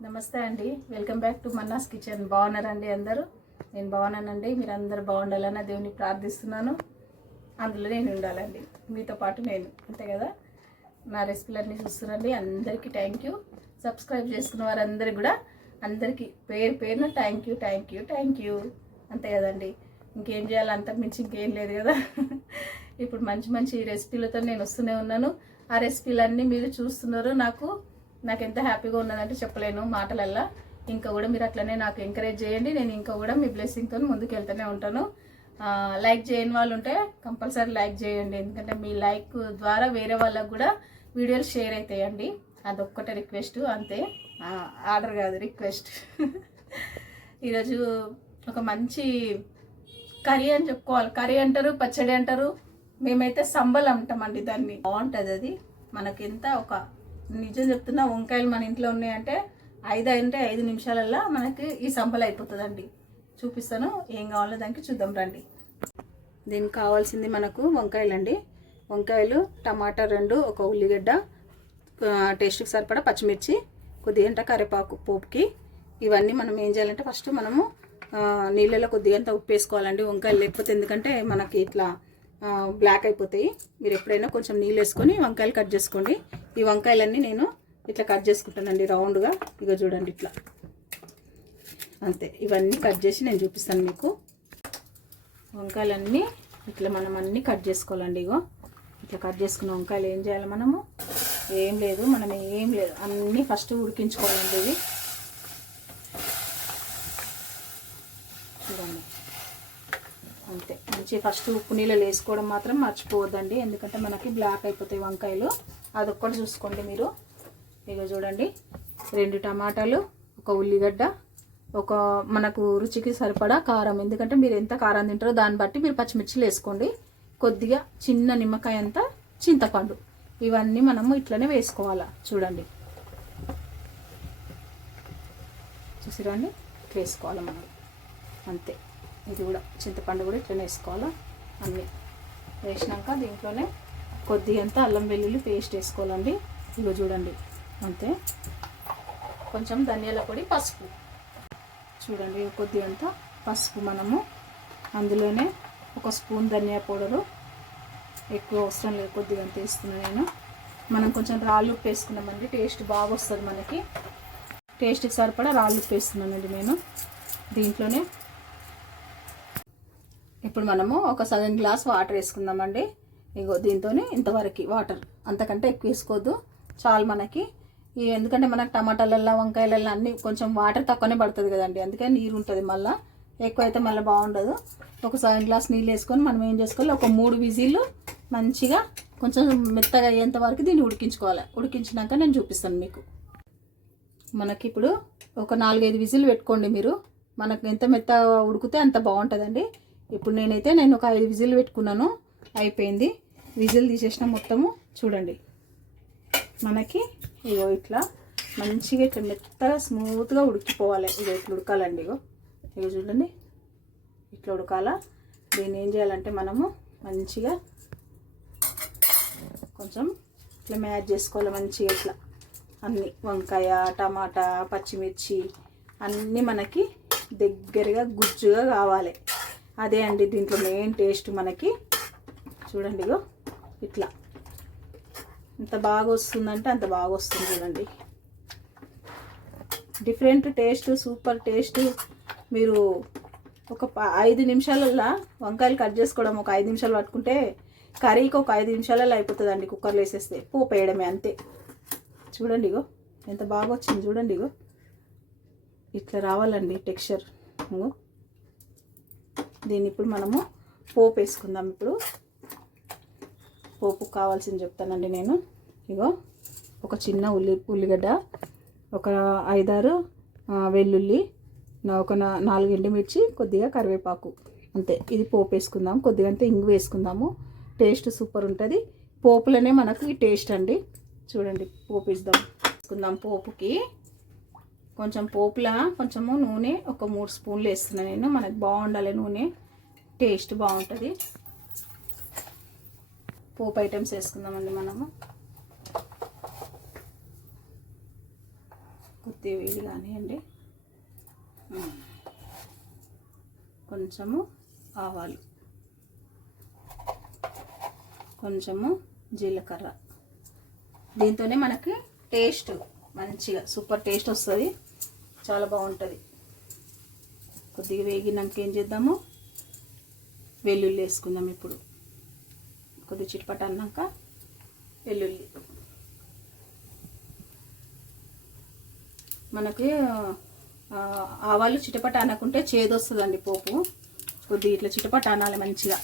నమస్తే అండి. Welcome back to Manna's kitchen బాగున్నారండి అందరూ? నేను బాగున్నానండి. మీరు అందరు బాగుండాలని దేవుని ప్రార్థిస్తున్నాను. అందులో నేను ఉండాలండి. మీతో పాటు నేను. అంతే కదా? నా రెసిపీలన్నీ చూస్తున్నారండి అందరికీ థ్యాంక్ యూ సబ్స్క్రైబ్ చేసుకున్న వారందరికీ కూడా అందరికీ పేరు పేరున thank you thank you thank you అంతే కదండి. ఇంకేం చేయాలి? అంతకు మించి ఇంకేం లేదు కదా? ఇప్పుడు మంచి మంచి రెసిపీలతో నేను వస్తూనే ఉన్నాను. ఆ రెసిపీలన్నీ మీరు చూస్తున్నారు. నాకు నాకు ఎంత హ్యాపీగా ఉన్నదంటే చెప్పలేను మాటలల్లా. ఇంకా కూడా మీరు అట్లనే నాకు ఎంకరేజ్ చేయండి. నేను ఇంకా కూడా మీ బ్లెస్సింగ్తో ముందుకు వెళ్తూనే ఉంటాను. లైక్ చేయని వాళ్ళు ఉంటే కంపల్సరీ లైక్ చేయండి. ఎందుకంటే మీ లైక్ ద్వారా వేరే వాళ్ళకు కూడా వీడియోలు షేర్ అవుతాయండి అదొక్కటే రిక్వెస్ట్ అంతే. ఆర్డర్ కాదు రిక్వెస్ట్ ఈరోజు ఒక మంచి కర్రీ అని చెప్పుకోవాలి. కర్రీ అంటారు పచ్చడి అంటారు. మేమైతే సంబల్ అంటామండి దాన్ని. బాగుంటుంది అది. మనకెంత ఒక నిజం చెప్తున్నా వంకాయలు మన ఇంట్లో ఉన్నాయంటే ఐదు అంటే ఐదు నిమిషాలల్లో మనకి ఈ సంపలు అయిపోతుందండి. చూపిస్తాను ఏం కావాలో దానికి చూద్దాం రండి. దీనికి కావాల్సింది మనకు వంకాయలండి. వంకాయలు టమాటా రెండు ఒక ఉల్లిగడ్డ టేస్ట్కి సరిపడా పచ్చిమిర్చి కొద్దిగంట కరివేపాకు పోపుకి. ఇవన్నీ మనం ఏం చేయాలంటే ఫస్ట్ మనము నీళ్ళలో కొద్దిగంత ఉప్పు వేసుకోవాలండి. వంకాయలు లేకపోతే ఎందుకంటే మనకి ఇట్లా బ్లాక్ అయిపోతాయి. మీరు ఎప్పుడైనా కొంచెం నీళ్ళు వేసుకొని వంకాయలు కట్ చేసుకోండి. ఈ వంకాయలన్నీ నేను ఇట్లా కట్ చేసుకుంటానండి రౌండ్గా. ఇక చూడండి ఇట్లా. అంతే. ఇవన్నీ కట్ చేసి నేను చూపిస్తాను మీకు. వంకాయలన్నీ ఇట్లా మనం అన్నీ కట్ చేసుకోవాలండి ఇగో. ఇట్లా కట్ చేసుకున్న వంకాయలు ఏం చేయాలి మనము? ఏం లేదు మనం ఏం లేదు. అన్నీ ఫస్ట్ ఉడికించుకోవాలండి ఇవి. చూడండి. అంతే. మంచి ఫస్ట్ ఉప్పు నీళ్ళు వేసుకోవడం మాత్రం మర్చిపోవద్దండి. ఎందుకంటే మనకి బ్లాక్ అయిపోతాయి వంకాయలు. అదొక్కటి చూసుకోండి మీరు. ఇక చూడండి. రెండు టమాటాలు ఒక ఉల్లిగడ్డ ఒక మనకు రుచికి సరిపడా కారం. ఎందుకంటే మీరు ఎంత కారం తింటారో దాన్ని బట్టి మీరు పచ్చిమిర్చిలు వేసుకోండి. కొద్దిగా చిన్న నిమ్మకాయ అంతా చింతపండు. ఇవన్నీ మనము ఇట్లనే వేసుకోవాలా. చూడండి. చూసిరండి? ఇట్లా వేసుకోవాలి మనం. అంతే. ఇది కూడా చింతపండు కూడా ఇట్లనే వేసుకోవాలా. అన్నీ వేసినాక దీంట్లోనే కొద్దిగంత అల్లం వెల్లుల్లి పేస్ట్ వేసుకోవాలండి. ఇగో చూడండి. అంతే. కొంచెం ధనియాల పొడి పసుపు. చూడండి కొద్దిగంత పసుపు మనము. అందులోనే ఒక స్పూన్ ధనియా పౌడరు. ఎక్కువ అవసరం లేదు కొద్దిగంత వేస్తున్నాను నేను. మనం కొంచెం రాళ్ళు ఉప్పు వేసుకున్నామండి టేస్ట్ బాగా వస్తుంది మనకి. టేస్ట్కి సరిపడా రాళ్ళు ఉప్పు వేస్తున్నానండి నేను. దీంట్లోనే ఇప్పుడు మనము ఒక సగం గ్లాస్ వాటర్ వేసుకుందామండి. ఇగో దీంతోనే ఇంతవరకు వాటర్ అంతకంటే ఎక్కువ వేసుకోవద్దు. చాలు మనకి. ఎందుకంటే మనకు టమాటాలల్లో వంకాయలల్లో అన్నీ కొంచెం వాటర్ తక్కువనే పడుతుంది కదండి. అందుకే నీరు ఉంటుంది మళ్ళీ. ఎక్కువ అయితే మళ్ళీ బాగుండదు. ఒక సగం గ్లాస్ నీళ్ళు వేసుకొని మనం ఏం చేసుకోవాలి? ఒక మూడు విజిల్లు మంచిగా కొంచెం మెత్తగా అయ్యేంత వరకు దీన్ని ఉడికించుకోవాలి. ఉడికించినాక నేను చూపిస్తాను మీకు. మనకి ఇప్పుడు ఒక నాలుగైదు విజిల్ పెట్టుకోండి మీరు. మనకు ఎంత మెత్త ఉడికితే అంత బాగుంటుందండి. ఇప్పుడు నేనైతే నేను ఒక ఐదు విజిల్ పెట్టుకున్నాను. అయిపోయింది. విజిల్ తీసేసిన మొత్తము చూడండి. మనకి ఇగో ఇట్లా మంచిగా ఇట్లా మెత్తగా స్మూత్గా ఉడికిపోవాలి. ఇగో ఇట్లా ఉడకాలండి ఇగో. ఇగో చూడండి. ఇట్లా ఉడకాల. దీన్ని ఏం చేయాలంటే మనము మంచిగా కొంచెం ఇట్లా మ్యాచ్ చేసుకోవాలి మంచిగా ఇట్లా. అన్నీ వంకాయ టమాటా పచ్చిమిర్చి అన్నీ మనకి దగ్గరగా గుజ్జుగా కావాలి. అదే అండి దీంట్లో మెయిన్ టేస్ట్ మనకి. చూడండి ఇగో. ఇట్లా. ఎంత బాగా వస్తుందంటే అంత బాగా వస్తుంది చూడండి. Different taste super taste. మీరు ఒక ప- ఐదు నిమిషాలల్లో వంకాయలు కట్ చేసుకోవడం ఒక ఐదు నిమిషాలు పట్టుకుంటే కర్రీకి ఒక ఐదు నిమిషాలలో అయిపోతుందండి కుక్కర్లో వేసేస్తే. పోపు వేయడమే అంతే. చూడండి ఇగో ఎంత బాగా వచ్చింది చూడండి ఇగో. ఇట్లా రావాలండి టెక్స్చర్. దీన్ని ఇప్పుడు మనము పోపు వేసుకుందాం ఇప్పుడు. పోపు కావాల్సింది చెప్తానండి నేను. ఇగో ఒక చిన్న ఉల్లి ఉల్లిగడ్డ ఒక ఐదారు వెల్లుల్లి ఒక నా- నాలుగు ఎండుమిర్చి కొద్దిగా కరివేపాకు. అంతే ఇది పోపు వేసుకుందాం. కొద్దిగా అంతే ఇంగు వేసుకుందాము. టేస్ట్ సూపర్ ఉంటుంది. పోపులోనే మనకు ఈ టేస్ట్ అండి. చూడండి పోపు ఇద్దాం వేసుకుందాం పోపుకి. కొంచెం పోపులా కొంచెము నూనె ఒక మూడు స్పూన్లు వేస్తున్నాను నేను. మనకు బాగుండాలి నూనె. టేస్ట్ బాగుంటుంది. పోపు ఐటమ్స్ వేసుకుందామండి మనము. కొద్దిగా వేడి కానివ్వండి కొంచెము ఆవాలు. కొంచెము జీలకర్ర. దీంతోనే మనకి టేస్ట్ మంచిగా సూపర్ టేస్ట్ వస్తుంది. చాలా బాగుంటుంది. కొద్దిగా వేగినాక ఏం చేద్దాము? వెల్లుల్లి వేసుకుందాం ఇప్పుడు. కొద్దిగా చిట్పట అన్నాక వెల్లుల్లి మనకి ఆవాలు చిటపట అనకుంటే చేదు వస్తుందండి పోపు. కొద్దిగా ఇట్లా చిటపట అనాలి మంచిగా.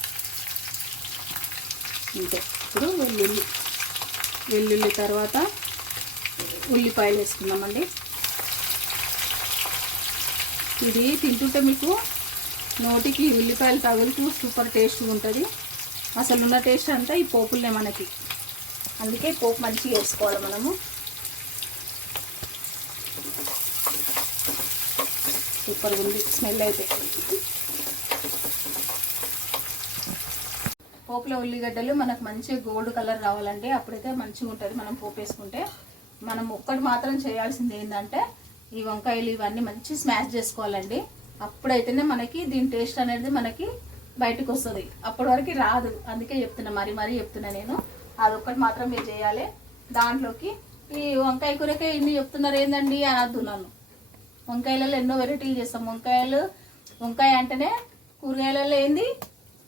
అంతే ఇప్పుడు వెల్లుల్లి వెల్లుల్లి తర్వాత ఉల్లిపాయలు వేసుకుందామండి. ఇది తింటుంటే మీకు నోటికి ఉల్లిపాయలు తగులుతూ సూపర్ టేస్ట్గా ఉంటుంది. అసలు ఉన్న టేస్ట్ అంతా ఈ పోపులే మనకి. అందుకే పోపు మంచిగా వేసుకోవాలి మనము. సూపర్గా ఉంది. స్మెల్ అయితే. పోపులో ఉల్లిగడ్డలు మనకు మంచిగా గోల్డ్ కలర్ రావాలంటే అప్పుడైతే మంచిగా ఉంటుంది మనం పోపు వేసుకుంటే. మనం ఒక్కటి మాత్రం చేయాల్సింది ఏంటంటే ఈ వంకాయలు ఇవన్నీ మంచి స్మాష్ చేసుకోవాలండి. అప్పుడైతేనే మనకి దీని టేస్ట్ అనేది మనకి బయటకు వస్తుంది అప్పటి వరకు రాదు. అందుకే చెప్తున్నా మరి మరీ చెప్తున్నా నేను. అదొక్కటి మాత్రం మీరు చేయాలి. దాంట్లోకి ఈ వంకాయ కూరకే ఇన్ని చెప్తున్నారు ఏందండి అనద్దు నన్ను వంకాయలలో ఎన్నో వెరైటీలు చేస్తాం. వంకాయలు వంకాయ అంటేనే కూరగాయలలో ఏంది?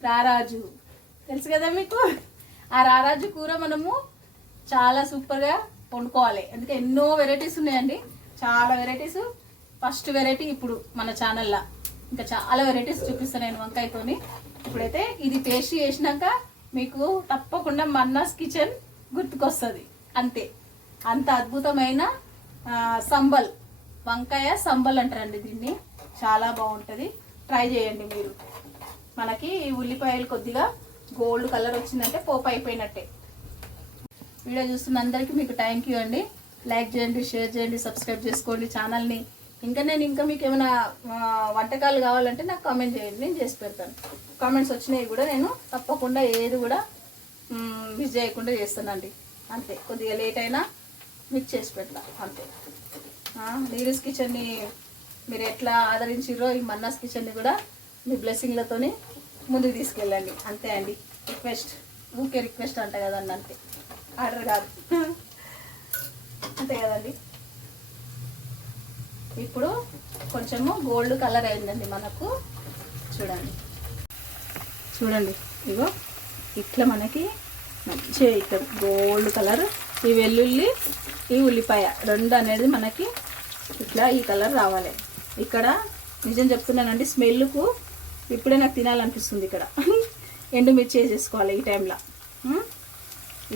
రారాజు. తెలుసు కదా మీకు? ఆ రారాజు కూర మనము చాలా సూపర్గా వండుకోవాలి. అందుకే ఎన్నో వెరైటీస్ ఉన్నాయండి. చాలా వెరైటీస్. ఫస్ట్ వెరైటీ ఇప్పుడు మన ఛానల్లో. ఇంకా చాలా వెరైటీస్ చూపిస్తాను నేను వంకాయతోని. ఇప్పుడైతే ఇది టేస్ట్ చేసినాక మీకు తప్పకుండా మన్నాస్ కిచెన్ గుర్తుకొస్తుంది. అంతే. అంత అద్భుతమైన సంబల్. వంకాయ సంబల్ అంటారండి దీన్ని. చాలా బాగుంటుంది. ట్రై చేయండి మీరు. మనకి ఈ ఉల్లిపాయలు కొద్దిగా గోల్డ్ కలర్ వచ్చిందంటే పోపు అయిపోయినట్టే. వీడియో చూస్తున్న అందరికీ మీకు థ్యాంక్ యూ అండి. లైక్ చేయండి షేర్ చేయండి సబ్స్క్రైబ్ చేసుకోండి. ఛానల్ని ఇంకా నేను ఇంకా మీకు ఏమైనా వంటకాలు కావాలంటే నాకు కామెంట్ చేయండి నేను చేసి పెడతాను. కామెంట్స్ వచ్చినాయి కూడా నేను తప్పకుండా ఏది కూడా మిస్ చేయకుండా చేస్తానండి. అంతే కొద్దిగా లేట్ అయినా మీకు చేసి పెడతా అంతే. నీరస్ కిచెన్ని మీరు ఎట్లా ఆదరించిరో ఈ మన్నాస్ కిచెన్ని కూడా మీ బ్లెస్సింగ్లతోనే ముందుకు తీసుకెళ్ళండి. అంతే అండి రిక్వెస్ట్ ఊకే రిక్వెస్ట్ అంట కదండి అంతే. ఆర్డర్ కాదు. అంతే కదండి. ఇప్పుడు కొంచెము గోల్డ్ కలర్ అయిందండి మనకు. చూడండి. చూడండి ఇగో ఇట్లా మనకి మంచిగా ఇట్లా గోల్డ్ కలర్ ఈ వెల్లుల్లి ఈ ఉల్లిపాయ రెండు అనేది మనకి ఇట్లా ఈ కలర్ రావాలి. ఇక్కడ నిజం చెప్తున్నానండి స్మెల్కు ఇప్పుడే నాకు తినాలనిపిస్తుంది ఇక్కడ. ఎండుమిర్చి వేసేసుకోవాలి ఈ టైంలో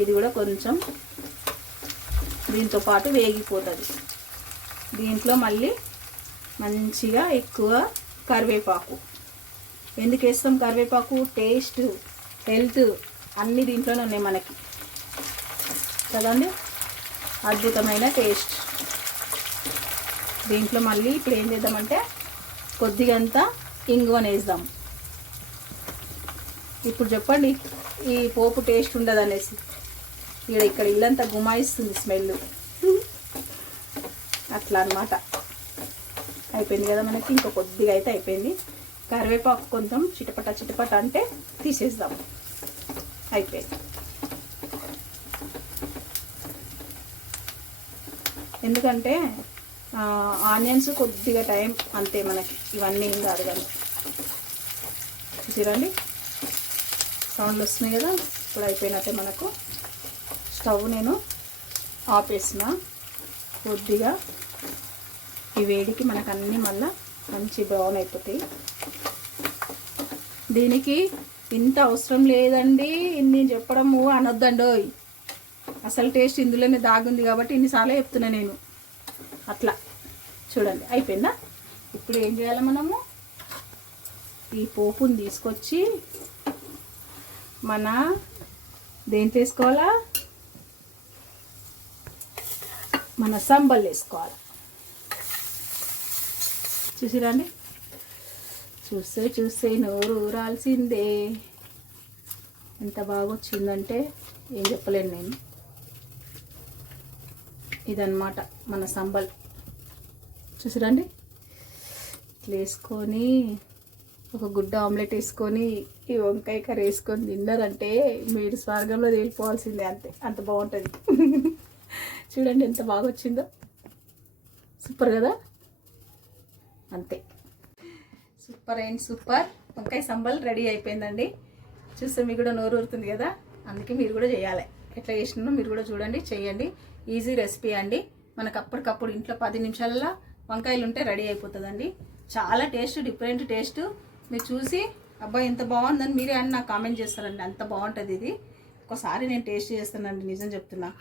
ఇది కూడా కొంచెం దీంతో పాటు వేగిపోతుంది. దీంట్లో మళ్ళీ మంచిగా ఎక్కువ కరివేపాకు. ఎందుకు వేస్తాం కరివేపాకు? టేస్ట్ హెల్త్ అన్నీ దీంట్లోనే ఉన్నాయి మనకి. కదండి? అద్భుతమైన టేస్ట్. దీంట్లో మళ్ళీ ఇప్పుడు ఏం చేద్దామంటే కొద్దిగంత ఇంగువని వేద్దాం. ఇప్పుడు చెప్పండి ఈ పోపు టేస్ట్ ఉండదు అనేసి ఇక్కడ ఇక్కడ ఇల్లంతా గుమాయిస్తుంది స్మెల్ అట్లా అన్నమాట. అయిపోయింది కదా మనకి ఇంకో కొద్దిగా అయితే అయిపోయింది. కరివేపాకు కొంచెం చిటపట చిటపట అంటే తీసేద్దాం. అయిపోయింది. ఎందుకంటే ఆనియన్స్ కొద్దిగా టైం అంతే మనకి. ఇవన్నీ ఏం కాదు కానీ. చూడండి సౌండ్లు వస్తున్నాయి కదా? ఇప్పుడు అయిపోయినట్టే మనకు. స్టవ్ నేను ఆపేసిన. కొద్దిగా ఈ వేడికి మనకు అన్నీ మళ్ళీ మంచి బ్రౌన్ అయిపోతాయి. దీనికి ఇంత అవసరం లేదండి ఇన్ని చెప్పడము అనొద్దండోయ్. అసలు టేస్ట్ ఇందులోనే దాగుంది కాబట్టి ఇన్నిసార్లు చెప్తున్నా నేను. అట్లా. చూడండి అయిపోయిందా? ఇప్పుడు ఏం చేయాలి మనము? ఈ పోపుని తీసుకొచ్చి మన దేంట్లో వేసుకోవాలా? మన సంబల్ వేసుకోవాలి. చూసిరండి? చూస్తే చూస్తే నోరు ఊరాల్సిందే. ఎంత బాగా వచ్చిందంటే ఏం చెప్పలేను నేను. ఇదన్నమాట మన సంబల్. చూసిరండి? ఇట్లా వేసుకొని ఒక గుడ్డ ఆమ్లెట్ వేసుకొని ఈ వంకాయ కర్రీ వేసుకొని తిన్నారంటే మీరు స్వర్గంలో తేలిపోవాల్సిందే అంతే. అంత బాగుంటుంది. చూడండి ఎంత బాగా వచ్చిందో సూపర్ కదా? అంతే. సూపర్ అండ్ సూపర్ వంకాయ సంబల్ రెడీ అయిపోయిందండి. చూస్తే మీకు కూడా నోరు ఊరుతుంది కదా? అందుకే మీరు కూడా చేయాలి. ఎట్లా చేసినానో మీరు కూడా చూడండి చేయండి. ఈజీ రెసిపీ అండి. మనకు అప్పటికప్పుడు ఇంట్లో పది నిమిషాలలో వంకాయలు ఉంటే రెడీ అయిపోతుందండి. చాలా టేస్ట్ డిఫరెంట్ టేస్ట్. మీరు చూసి అబ్బాయి ఎంత బాగుందని మీరే అని నాకు కామెంట్ చేస్తారండి. అంత బాగుంటుంది ఇది. ఒకసారి నేను టేస్ట్ చేస్తానండి నిజం చెప్తున్నా.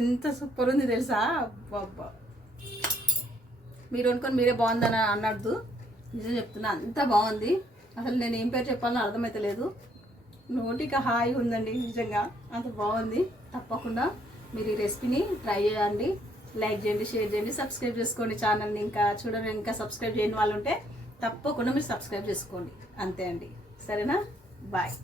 ఎంత సూపర్ ఉంది తెలుసా? అబ్బా మీరు అనుకొని మీరే బాగుందని అన్నట్టు నిజం చెప్తున్నా అంత బాగుంది. అసలు నేను ఏం పేరు చెప్పాలో అర్థమైతలేదు నోటికి హాయి ఉందండి నిజంగా. అంత బాగుంది. తప్పకుండా మీరు ఈ రెసిపీని ట్రై చేయండి. లైక్ చేయండి షేర్ చేయండి సబ్స్క్రైబ్ చేసుకోండి ఛానల్ని. ఇంకా చూడండి ఇంకా సబ్స్క్రైబ్ చేయని వాళ్ళు ఉంటే తప్పకుండా మీరు సబ్స్క్రైబ్ చేసుకోండి. అంతే అండి. సరేనా? బాయ్.